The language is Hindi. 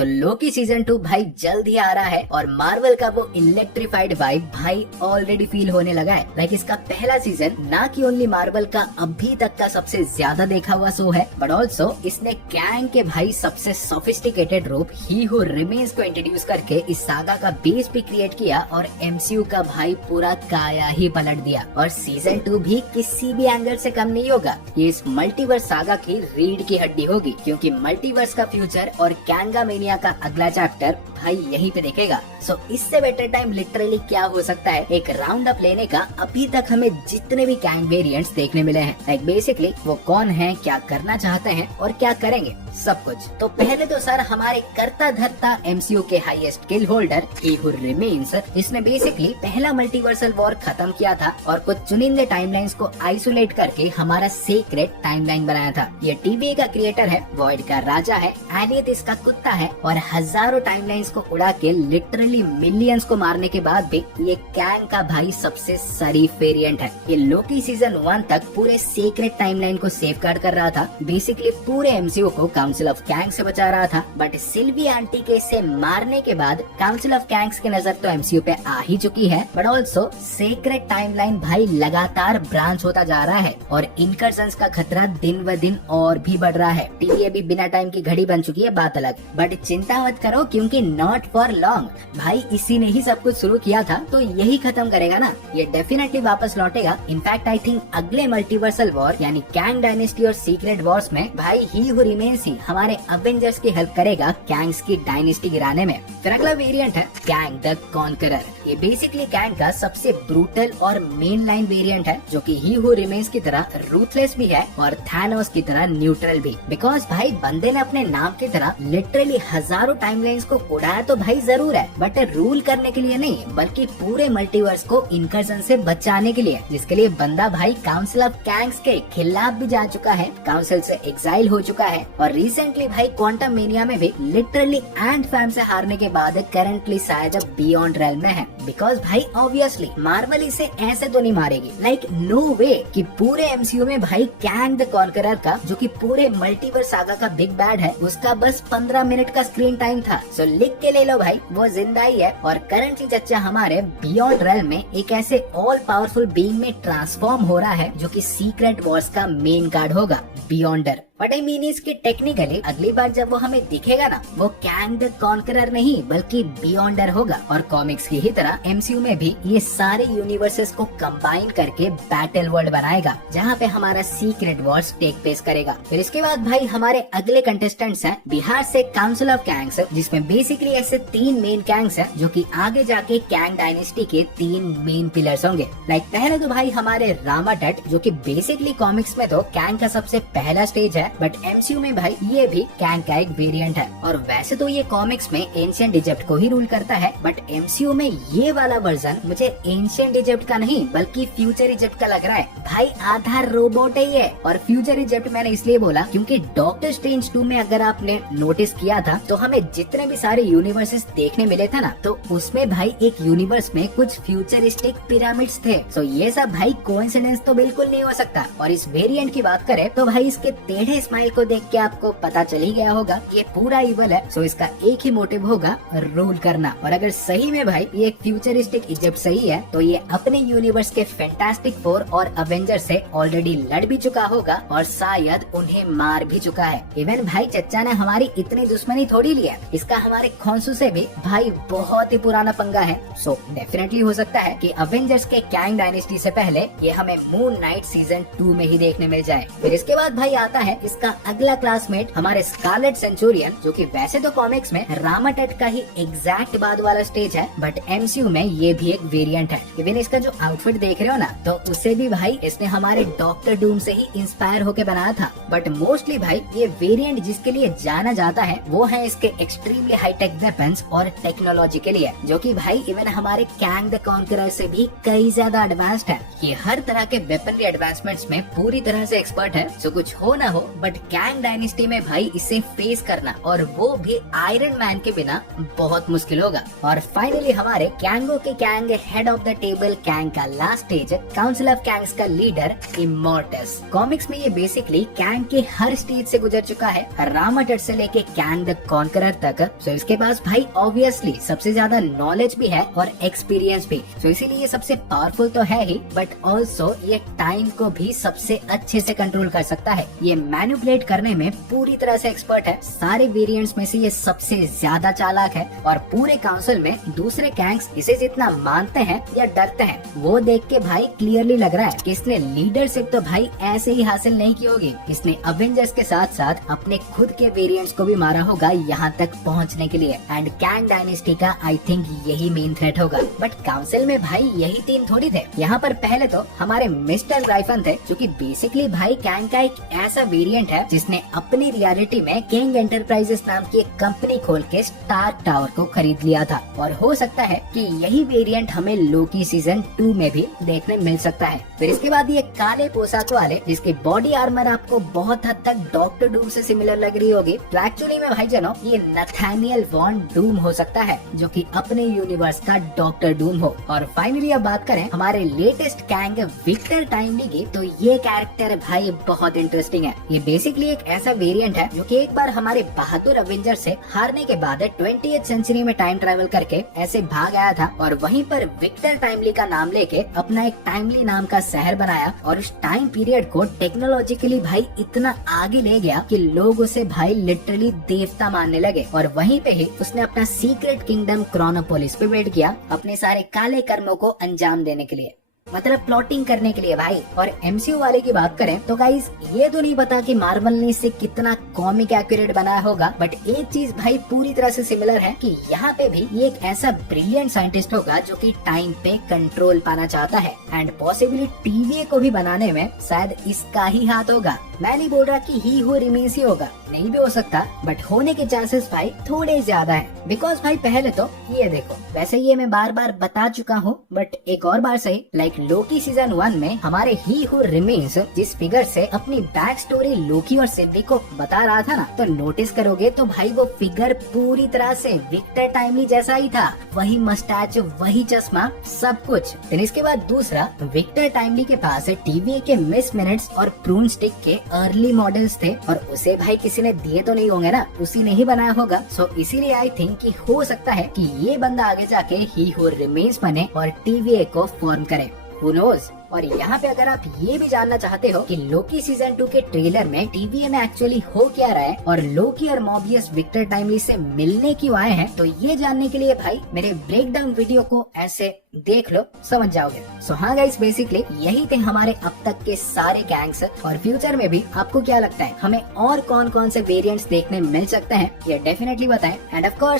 तो लोकी सीजन 2 भाई जल्द ही आ रहा है और मार्वल का वो इलेक्ट्रिफाइड वाइब भाई ऑलरेडी फील होने लगा है। लाइक इसका पहला सीजन ना कि ओनली मार्वल का अभी तक का सबसे ज्यादा देखा हुआ शो है, बट ऑल्सो इसने कैंग के भाई सबसे सोफिस्टिकेटेड रूप ही हू रिमेन्स को इंट्रोड्यूस करके इस सागा का बेस भी क्रिएट किया और एमसीयू का भाई पूरा काया ही पलट दिया। और सीजन 2 भी किसी भी एंगल से कम नहीं होगा। ये इस मल्टीवर्स सागा की रीढ़ की हड्डी होगी, क्योंकि मल्टीवर्स का फ्यूचर और कैंगामेनिया का अगला चैप्टर भाई यहीं पे देखेगा। सो इससे बेटर टाइम लिटरली क्या हो सकता है एक राउंड अप लेने का। अभी तक हमें जितने भी कैंग वेरिएंट्स देखने मिले हैं, लाइक बेसिकली वो कौन है, क्या करना चाहते हैं और क्या करेंगे, सब कुछ। तो पहले तो सर हमारे करता धरता एमसीयू के हाईएस्ट किल होल्डर ही हू रिमेन्स, इसने बेसिकली पहला मल्टीवर्सल वॉर खत्म किया था और कुछ चुनिंदे टाइमलाइंस को आइसोलेट करके हमारा सीक्रेट टाइमलाइन बनाया था। ये टीवी का क्रिएटर है, वॉइड का राजा है, एलियत इसका कुत्ता है और हजारों टाइमलाइंस को उड़ा के लिटरली मिलियंस को मारने के बाद भी ये कैंग का भाई सबसे शरीफ वेरिएंट है। ये लोकी सीजन 1 तक पूरे सीक्रेट टाइमलाइन को सेफगार्ड कर रहा था, बेसिकली पूरे एमसीयू को काउंसिल ऑफ कैंग से बचा रहा था। बट सिल्वी आंटी के इसे मारने के बाद काउंसिल ऑफ कैंग्स की नजर तो एमसीयू पे आ ही चुकी है, बट ऑल्सो सीक्रेट टाइमलाइन भाई लगातार ब्रांच होता जा रहा है और इनकर्जन्स का खतरा दिन व दिन और भी बढ़ रहा है। टीवी अभी बिना टाइम की घड़ी बन चुकी है, बात अलग, बट चिंता मत करो क्योंकि नॉट फॉर लॉन्ग भाई इसी ने ही सब कुछ शुरू किया था तो यही खत्म करेगा ना। ये डेफिनेटली वापस लौटेगा। इनफैक्ट आई थिंक अगले मल्टीवर्सल वॉर यानी कैंग डायनेस्टी और सीक्रेट वॉर्स में भाई ही हू रिमेन्स ही हमारे अवेंजर्स की हेल्प करेगा कैंग्स की डायनेस्टी गिराने में। फिर अगला वेरिएंट है कैंग द कॉन्करर। ये बेसिकली कैंग का सबसे ब्रूटल और मेन लाइन वेरिएंट है, जो कि ही हू रिमेन्स की तरह रूथलेस भी है और थैनोस की तरह न्यूट्रल भी। बिकॉज भाई बंदे ने अपने नाम की तरह लिटरली हजारों टाइमलाइंस को उड़ाया तो भाई जरूर है, बट रूल करने के लिए नहीं बल्कि पूरे मल्टीवर्स को इनकर्जन से बचाने के लिए, जिसके लिए बंदा भाई काउंसिल ऑफ कैंग्स के खिलाफ भी जा चुका है, काउंसिल से एग्जाइल हो चुका है और रिसेंटली भाई क्वांटम मेनिया में भी लिटरली एंट फैम से हारने के बाद करंटली शायद अब बियॉन्ड रेल्म में है। बिकॉज भाई ऑब्वियसली मार्वल इसे ऐसे तो नहीं मारेगी, लाइक नो वे कि पूरे एमसीयू में भाई कैंग द कॉन्करर का, जो कि पूरे मल्टीवर्स सागा का बिग बैड है, उसका बस 15 मिनट का स्क्रीन टाइम था। सो लिख के ले लो भाई, वो जिंदा ही है और करंटली चच्चा हमारे बियॉन्ड रेल्म में एक ऐसे ऑल पावरफुल बीइंग में ट्रांसफॉर्म हो रहा है जो कि सीक्रेट वॉर्स का मेन कार्ड होगा, बियॉन्डर। बट आई मीन इसकी टेक्निकली अगली बार जब वो हमें दिखेगा ना, वो कैंग द कॉन्करर नहीं बल्कि बियॉन्डर होगा। और कॉमिक्स की ही तरह एमसीयू में भी ये सारे यूनिवर्सेस को कंबाइन करके बैटल वर्ल्ड बनाएगा, जहाँ पे हमारा सीक्रेट वॉर्स टेक प्लेस करेगा। फिर इसके बाद भाई हमारे अगले कंटेस्टेंट्स हैं बिहार से काउंसिल ऑफ कैंग्स, जिसमें बेसिकली ऐसे 3 मेन कैंग्स हैं जो कि आगे जाके कैंग डायनेस्टी के 3 मेन पिलर्स होंगे। लाइक पहले तो भाई हमारे रामाटट, जो कि बेसिकली कॉमिक्स में तो कैंग का सबसे पहला स्टेज है, बट एमसीयू में भाई ये भी कैंग का एक वेरिएंट है। और वैसे तो ये कॉमिक्स में एंशिएंट इजिप्ट को ही रूल करता है, बट एमसीयू में ये वाला वर्जन मुझे एंशिएंट इजिप्ट का नहीं बल्कि फ्यूचर इजिप्ट का लग रहा है। भाई आधा रोबोट है ये। और फ्यूचर इजिप्ट मैंने इसलिए बोला क्योंकि डॉक्टर स्ट्रेंज 2 में अगर आपने नोटिस किया था तो हमें जितने भी सारे यूनिवर्सेस देखने मिले थे ना, तो उसमें भाई एक यूनिवर्स में कुछ फ्यूचरिस्टिक पिरामिड्स थे। सो ये सब भाई कोइंसिडेंस तो बिल्कुल नहीं हो सकता। और इस वेरिएंट की बात करें तो भाई इसके टेढ़े स्माइल को देख के आपको पता चल ही गया होगा ये पूरा इवल है। सो इसका एक ही मोटिव होगा, रूल करना। और अगर सही में भाई ये एक फ्यूचरिस्टिक इजिप्ट सही है तो ये अपने यूनिवर्स के फैंटास्टिक फोर और अवेंजर से ऑलरेडी लड़ भी चुका होगा और शायद उन्हें मार भी चुका है। इवन भाई चच्चा ने हमारी इतनी दुश्मनी थोड़ी ली है, इसका हमारे खोंसू से भी भाई बहुत ही पुराना पंगा है। सो डेफिनेटली हो सकता है कि अवेंजर्स के कैंग डायनेस्टी से पहले ये हमें मून नाइट सीजन 2 में ही देखने मिल जाए। फिर इसके बाद भाई आता है इसका अगला क्लासमेट हमारे स्कारलेट सेंचुरियन, जो कि वैसे तो कॉमिक्स में रामाटट का ही एग्जैक्ट बाद वाला स्टेज है, बट एमसीयू में ये भी एक वेरिएंट है। इवन इसका जो आउटफिट देख रहे हो ना, तो उसे भी भाई इसने हमारे डॉक्टर डूम से ही इंस्पायर होके बनाया था। बट मोस्टली भाई ये वेरिएंट जिसके लिए जाना जाता है वो है इसके एक्सट्रीमली हाईटेक वेपन्स और टेक्नोलॉजी के लिए, जो कि भाई इवन हमारे कैंग द कॉन्करर से भी कई ज्यादा एडवांस्ड है। ये हर तरह के वेपनरी एडवांसमेंट्स में पूरी तरह से एक्सपर्ट है। सो कुछ हो ना हो बट कैंग डायनेस्टी में भाई इसे फेस करना और वो भी आयरन मैन के बिना बहुत मुश्किल होगा। और फाइनली हमारे कैंगो के Kang head of the table Kang का लास्ट स्टेज काउंसिल ऑफ कैंग्स का लीडर इमोर्टस। कॉमिक्स में ये बेसिकली कैंग के हर स्टेज से गुजर चुका है, रामाटट से लेके कैंग द कॉन्करर तक। सो इसके पास भाई ऑब्वियसली सबसे ज्यादा नॉलेज भी है और एक्सपीरियंस भी। सो इसीलिए सबसे पावरफुल तो है ही, बट ऑल्सो ये टाइम को भी सबसे अच्छे से कंट्रोल कर सकता है। ये मैनिपुलेट करने में पूरी तरह से एक्सपर्ट है। सारे वेरिएंट्स में से ये सबसे ज्यादा चालाक है और पूरे काउंसिल में दूसरे कैंग्स इसे जितना मानते हैं या डरते हैं वो देख के भाई क्लियरली लग रहा है कि इसने लीडरशिप तो भाई ऐसे ही हासिल नहीं की होगी। इसने अवेंजर्स के साथ साथ अपने खुद के वेरिएंट्स को भी मारा होगा यहाँ तक पहुँचने के लिए। एंड कैंग डायनेस्टी का आई थिंक यही मेन थ्रेट होगा। बट काउंसिल में भाई यही तीन थोड़ी थे। यहाँ पर पहले तो हमारे मिस्टर ग्राइफन थे, जो कि बेसिकली भाई कैंग का एक ऐसा वेरिएंट है जिसने अपनी रियलिटी में किंग एंटरप्राइजेस नाम की एक कंपनी खोल के स्टार्क टावर को खरीद लिया था। और हो सकता है कि यही वेरिएंट हमें लोकी सीजन 2 में भी देखने मिल सकता है। फिर इसके बाद ये काले पोशाक वाले जिसकी बॉडी आर्मर आपको बहुत हद तक डॉक्टर डूम से सिमिलर लग रही होगी, तो एक्चुअली में भाई जनो ये नथानियल वॉन डूम हो सकता है, जो कि अपने यूनिवर्स का डॉक्टर डूम हो। और फाइनली अब बात करें हमारे लेटेस्ट कैंग विक्टर टाइमली की, तो ये कैरेक्टर भाई बहुत इंटरेस्टिंग है। ये बेसिकली एक ऐसा वेरिएंट है जो कि एक बार हमारे बहादुर अवेंजर से हारने के बाद 20th सेंचुरी में टाइम ट्रेवल करके ऐसे भाग आया था और वहीं पर विक्टर टाइमली का नाम लेके अपना एक टाइमली नाम का शहर बनाया और उस टाइम पीरियड को टेक्नोलॉजिकली भाई इतना आगे ले गया कि लोग उसे भाई लिटरली देवता मानने लगे। और वहीं पे ही उसने अपना सीक्रेट किंगडम क्रोनोपोलिस पे बिल्ड किया अपने सारे काले कर्मों को अंजाम देने के लिए, मतलब प्लॉटिंग करने के लिए भाई। और एमसीयू वाले की बात करें तो गाइस ये तो नहीं पता कि मार्वल ने इसे कितना कॉमिक एक्यूरेट बनाया होगा, बट एक चीज भाई पूरी तरह से सिमिलर है कि यहाँ पे भी ये एक ऐसा ब्रिलियंट साइंटिस्ट होगा जो कि टाइम पे कंट्रोल पाना चाहता है। एंड पॉसिबली टीवी को भी बनाने में शायद इसका ही हाथ होगा। मैं नहीं बोल रहा कि ही हु रिमेन्स ही होगा, नहीं भी हो सकता, बट होने के चांसेस भाई थोड़े ज्यादा है। बिकॉज भाई पहले तो ये देखो, वैसे ये मैं बार बार बता चुका हूँ बट एक और बार सही, लाइक लोकी सीजन 1 में हमारे ही हु रिमेन्स जिस फिगर से अपनी बैक स्टोरी लोकी और सिल्वी को बता रहा था ना, तो नोटिस करोगे तो भाई वो फिगर पूरी तरह से विक्टर टाइमली जैसा ही था। वही मस्टैच, वही चश्मा, सब कुछ। फिर इसके बाद दूसरा, विक्टर टाइमली के पास टीवी के मिस मिनट्स और प्रून स्टिक के अर्ली मॉडल्स थे और उसे भाई किसी ने दिए तो नहीं होंगे ना, उसी ने ही बनाया होगा। सो इसीलिए आई थिंक कि हो सकता है कि ये बंदा आगे जाके ही हु रिमेन्स बने और टीवीए को फॉर्म करे। Who knows? और यहाँ पे अगर आप ये भी जानना चाहते हो कि लोकी सीजन 2 के ट्रेलर में टीवीए में एक्चुअली हो क्या रहा है और लोकी और मॉबियस विक्टर टाइमली से मिलने क्यों आए हैं, तो ये जानने के लिए भाई मेरे ब्रेक डाउन वीडियो को ऐसे देख लो, समझ जाओगे। सो हाँ गाइस, बेसिकली यही थे हमारे अब तक के सारे गैंग्स। और फ्यूचर में भी आपको क्या लगता है हमें और कौन कौन से वेरिएंट्स देखने मिल सकते हैं, ये डेफिनेटली बताएं। End of course